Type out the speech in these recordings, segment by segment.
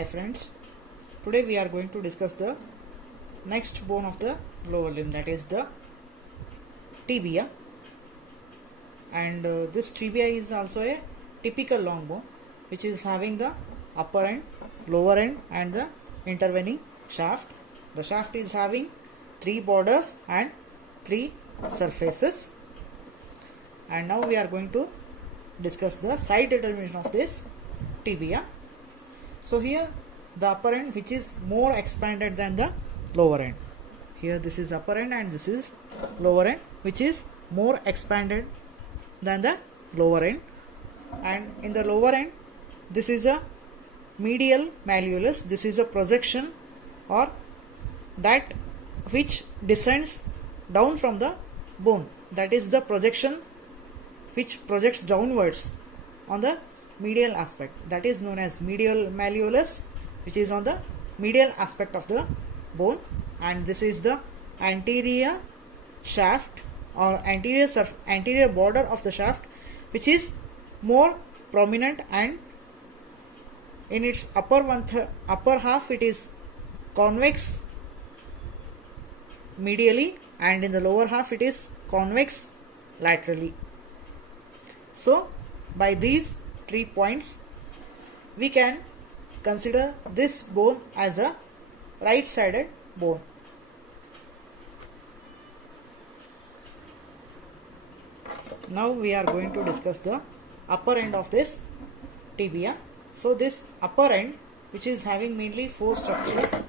Hi friends, today we are going to discuss the next bone of the lower limb, that is the tibia. And this tibia is also a typical long bone which is having the upper end, lower end and the intervening shaft. The shaft is having 3 borders and 3 surfaces. And now we are going to discuss the side determination of this tibia. So here the upper end which is more expanded than the lower end. Here this is upper end and this is lower end which is more expanded than the lower end. And in the lower end this is a medial malleolus. This is a projection or that which descends down from the bone. That is the projection which projects downwards on the medial aspect, that is known as medial malleolus, which is on the medial aspect of the bone. And this is the anterior shaft or anterior border of the shaft, which is more prominent, and in its upper half it is convex medially and in the lower half it is convex laterally. So by these 3 points we can consider this bone as a right sided bone. Now we are going to discuss the upper end of this tibia. So this upper end, which is having mainly 4 structures,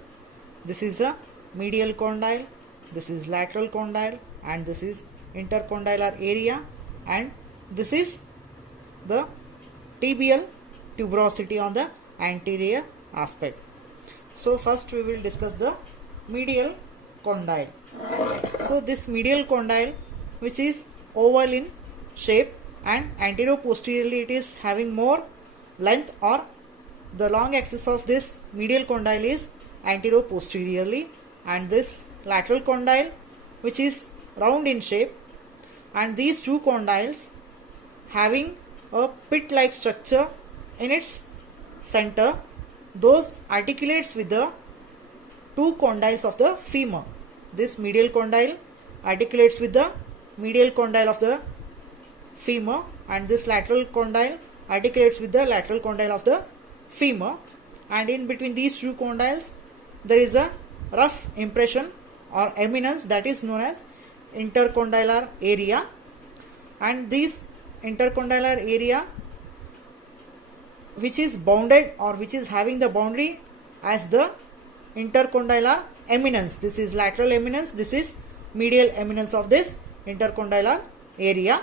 this is a medial condyle, this is lateral condyle, and this is intercondylar area, and this is the tibial tuberosity on the anterior aspect. So first we will discuss the medial condyle. So this medial condyle, which is oval in shape and anterior-posteriorly it is having more length, or the long axis of this medial condyle is anterior-posteriorly, and this lateral condyle which is round in shape, and these 2 condyles having a pit-like structure in its center, those articulates with the 2 condyles of the femur. This medial condyle articulates with the medial condyle of the femur, and this lateral condyle articulates with the lateral condyle of the femur, and in between these 2 condyles there is a rough impression or eminence that is known as intercondylar area, and this intercondylar area which is bounded or which is having the boundary as the intercondylar eminence. This is lateral eminence, this is medial eminence of this intercondylar area.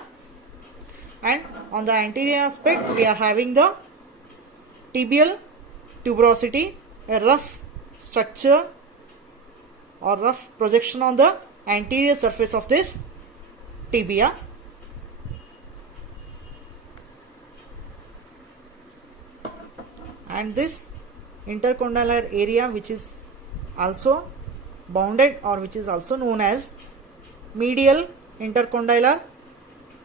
And on the anterior aspect we are having the tibial tuberosity, a rough structure or rough projection on the anterior surface of this tibia. And this intercondylar area which is also bounded or which is also known as medial intercondylar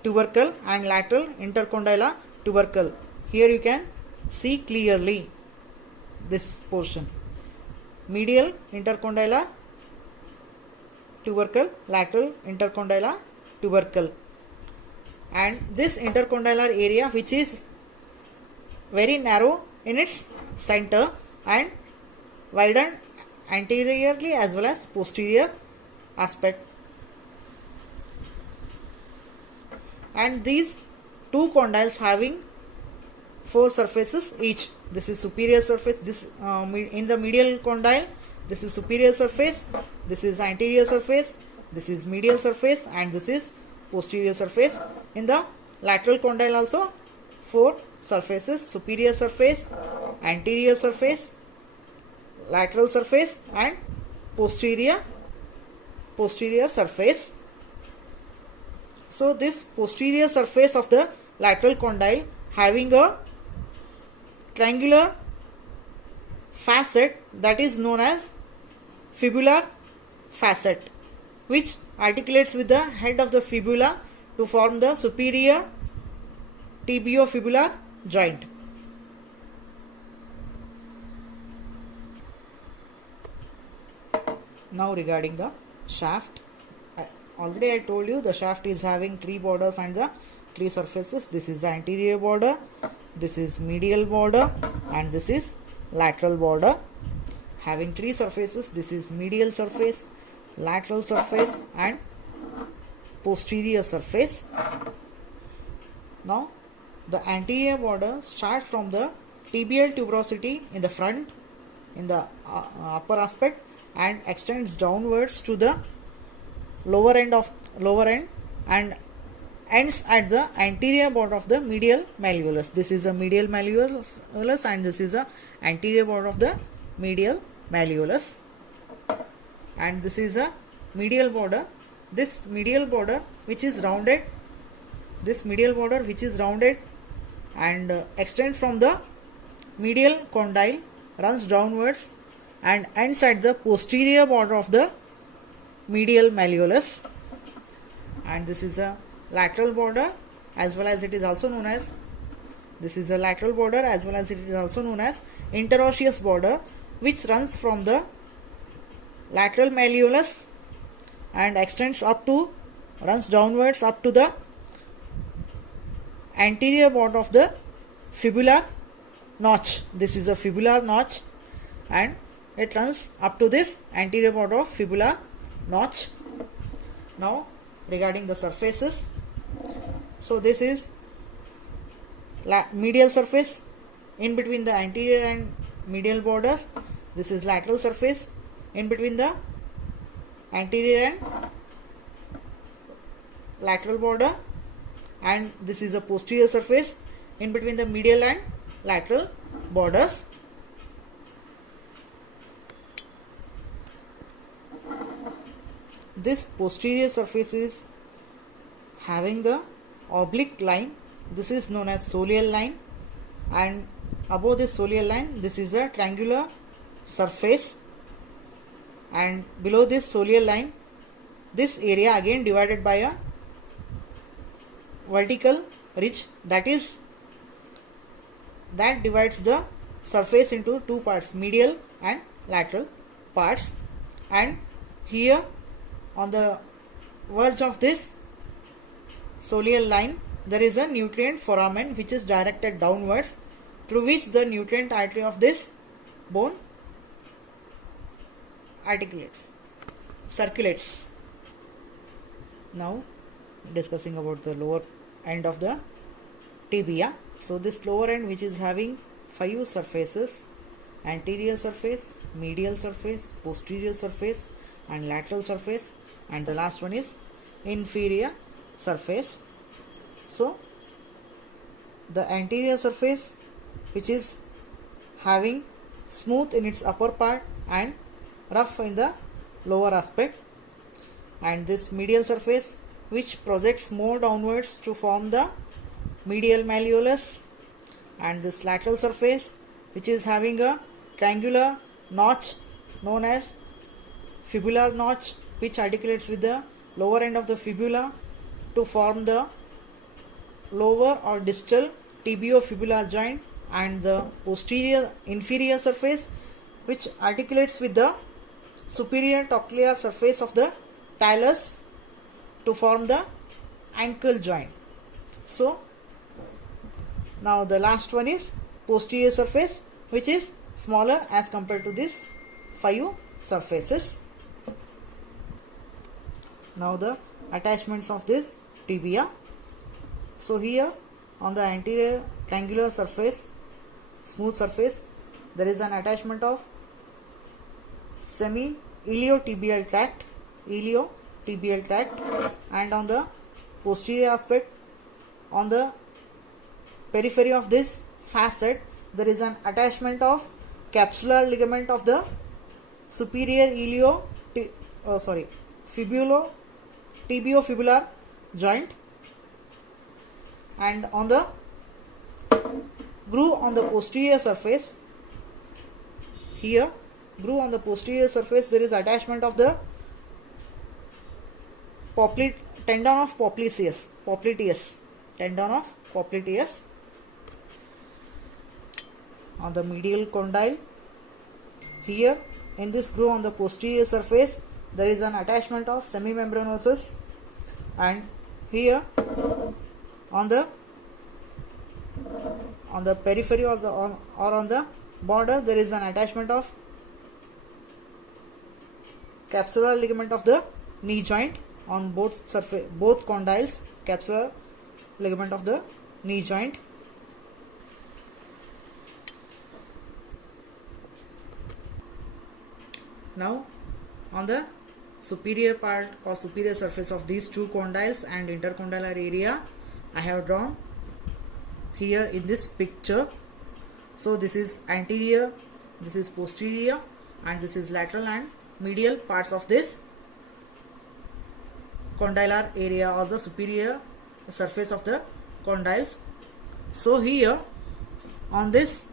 tubercle and lateral intercondylar tubercle. Here you can see clearly this portion: medial intercondylar tubercle, lateral intercondylar tubercle. And this intercondylar area which is very narrow in its center and widened anteriorly as well as posterior aspect. And these 2 condyles having 4 surfaces each. This is superior surface, this in the medial condyle this is superior surface, this is anterior surface, this is medial surface, and this is posterior surface. In the lateral condyle also 4 surfaces: superior surface, anterior surface, lateral surface, and posterior surface. So this posterior surface of the lateral condyle having a triangular facet that is known as fibular facet, which articulates with the head of the fibula to form the superior tibiofibular joint. Now regarding the shaft, already I told you the shaft is having three borders and the three surfaces. This is the anterior border, this is medial border, and this is lateral border. Having three surfaces, this is medial surface, lateral surface, and posterior surface. Now the anterior border starts from the tibial tuberosity in the front, in the upper aspect, and extends downwards to the lower end and ends at the anterior border of the medial malleolus. This is a medial malleolus and this is a anterior border of the medial malleolus, and this is a medial border. This medial border which is rounded, and extends from the medial condyle, runs downwards and ends at the posterior border of the medial malleolus. And this is a lateral border, as well as it is also known as interosseous border, which runs from the lateral malleolus and runs downwards up to the anterior border of the fibular notch. This is a fibular notch and it runs up to this anterior border of fibular notch. Now regarding the surfaces, so this is medial surface in between the anterior and medial borders. This is lateral surface in between the anterior and lateral border, and this is a posterior surface in between the medial and lateral borders. This posterior surface is having the oblique line. This is known as soleal line, and above this soleal line this is a triangular surface, and below this soleal line this area again divided by a vertical ridge that divides the surface into two parts, medial and lateral parts. And here on the verge of this soleal line there is a nutrient foramen which is directed downwards, through which the nutrient artery of this bone circulates. Now discussing about the lower end of the tibia. So this lower end, which is having 5 surfaces: anterior surface, medial surface, posterior surface, and lateral surface, and the last one is inferior surface. So the anterior surface, which is having smooth in its upper part and rough in the lower aspect, and this medial surface which projects more downwards to form the medial malleolus, and this lateral surface which is having a triangular notch known as fibular notch, which articulates with the lower end of the fibula to form the lower or distal tibiofibular joint, and the inferior surface which articulates with the superior trochlear surface of the talus to form the ankle joint. So now the last one is posterior surface, which is smaller as compared to these 5 surfaces. Now the attachments of this tibia. So here on the anterior triangular surface, smooth surface, there is an attachment of iliotibial tract, and on the posterior aspect, on the periphery of this facet, there is an attachment of capsular ligament of the superior tibiofibular joint, and on the groove on the posterior surface, here groove on the posterior surface, there is attachment of the tendon of popliteus. On the medial condyle, here in this groove on the posterior surface, there is an attachment of semimembranosus, and here on the periphery or on the border there is an attachment of capsular ligament of the knee joint on both condyles, capsular ligament of the knee joint. Now on the superior part or superior surface of these two condyles and intercondylar area, I have drawn here in this picture. So this is anterior, this is posterior, and this is lateral and medial parts of this condylar area or the superior surface of the condyles. So here on this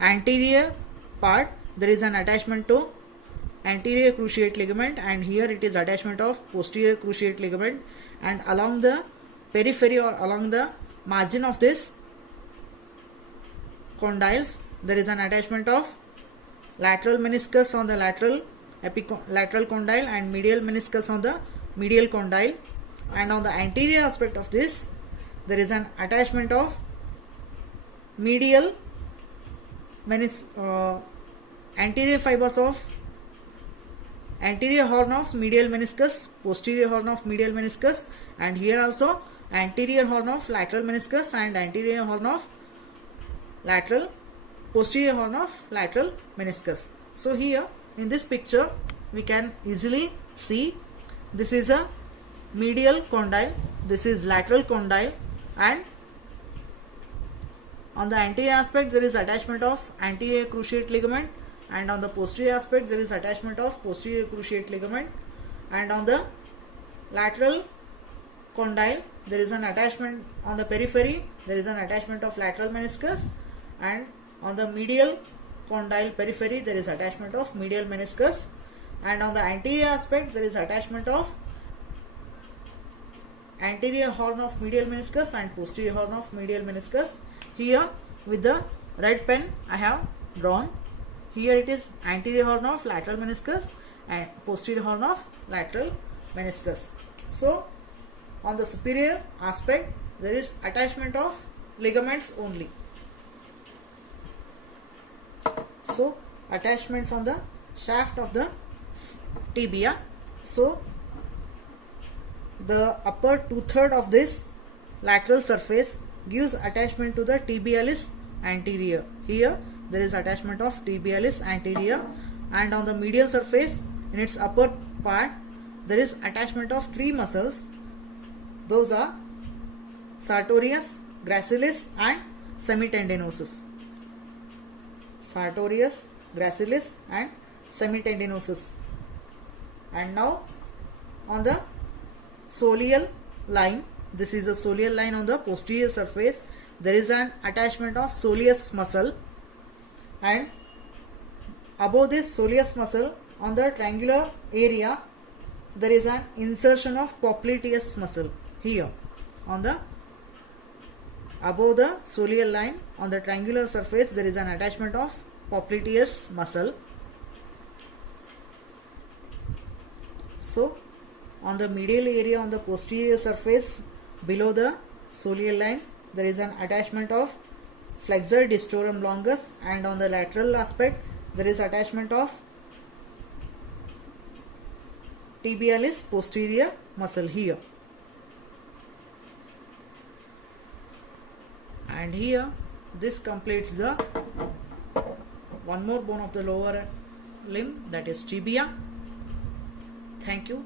anterior part there is an attachment to anterior cruciate ligament, and here it is attachment of posterior cruciate ligament, and along the periphery or along the margin of this condyles there is an attachment of lateral meniscus on the lateral condyle and medial meniscus on the medial condyle, and on the anterior aspect of this there is an attachment of medial anterior fibers of anterior horn of medial meniscus, posterior horn of medial meniscus, and here also anterior horn of lateral meniscus and anterior horn of posterior horn of lateral meniscus. So here in this picture we can easily see this is a medial condyle, this is lateral condyle, and on the anterior aspect there is attachment of anterior cruciate ligament, and on the posterior aspect there is attachment of posterior cruciate ligament, and on the lateral condyle there is an attachment on the periphery, there is an attachment of lateral meniscus, and on the medial condyle periphery there is attachment of medial meniscus, and on the anterior aspect there is attachment of anterior horn of medial meniscus and posterior horn of medial meniscus. Here with the red pen I have drawn. Here it is anterior horn of lateral meniscus and posterior horn of lateral meniscus. So on the superior aspect there is attachment of ligaments only. So attachments on the shaft of the tibia. So the upper 2/3 of this lateral surface gives attachment to the tibialis anterior. Here there is attachment of tibialis anterior, and on the medial surface in its upper part there is attachment of three muscles. Those are sartorius, gracilis and semitendinosus. Sartorius, gracilis and semitendinosus. And now on the soleal line, this is the soleal line on the posterior surface, there is an attachment of soleus muscle, and above this soleus muscle on the triangular area there is an insertion of popliteus muscle. Here on the above the soleal line on the triangular surface there is an attachment of popliteus muscle. So on the medial area on the posterior surface below the soleal line there is an attachment of flexor distorum longus, and on the lateral aspect there is attachment of tibialis posterior muscle here. And here this completes the one more bone of the lower limb, that is tibia. Thank you.